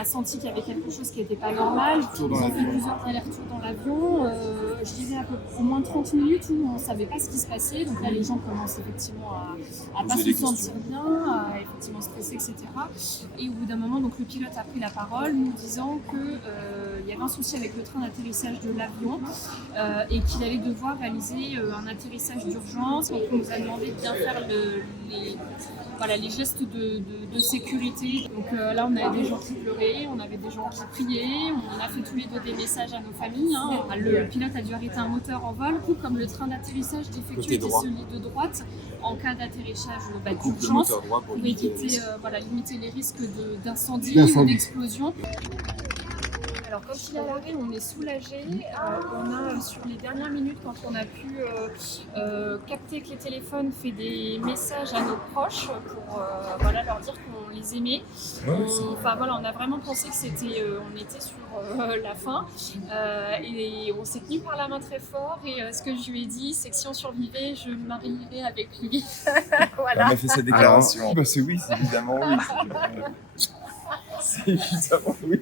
a senti qu'il y avait quelque chose qui n'était pas normal. Ils ont fait plusieurs allers-retours dans l'avion, je dirais au moins 30 minutes où on ne savait pas ce qui se passait. Donc là, les gens commencent effectivement à pas se sentir bien, à effectivement stresser, etc. Et au bout d'un moment, donc, le pilote a pris la parole, nous disant qu'il y avait un souci avec le train d'atterrissage de l'avion et qu'il allait devoir réaliser un atterrissage d'urgence. Donc on nous a demandé de bien faire les gestes de sécurité. Donc là, on avait des gens qui pleuraient, on avait des gens qui priaient, on a fait tous les deux des messages à nos familles. Le pilote a dû arrêter un moteur en vol, tout comme le train d'atterrissage d'effectuer celui de droite en cas d'atterrissage d'urgence pour éviter, limiter les risques d'incendie ou d'explosion. Alors quand il est à l'arrêt, on est soulagé. On a sur les dernières minutes, quand on a pu capter que les téléphones fait des messages à nos proches pour leur dire qu'on les aimait. On a vraiment pensé que on était sur la fin et on s'est tenu par la main très fort. Et ce que je lui ai dit, c'est que si on survivait, je me marierais avec lui. Voilà. On a fait cette déclaration. C'est oui, c'est évidemment oui. C'est évidemment oui.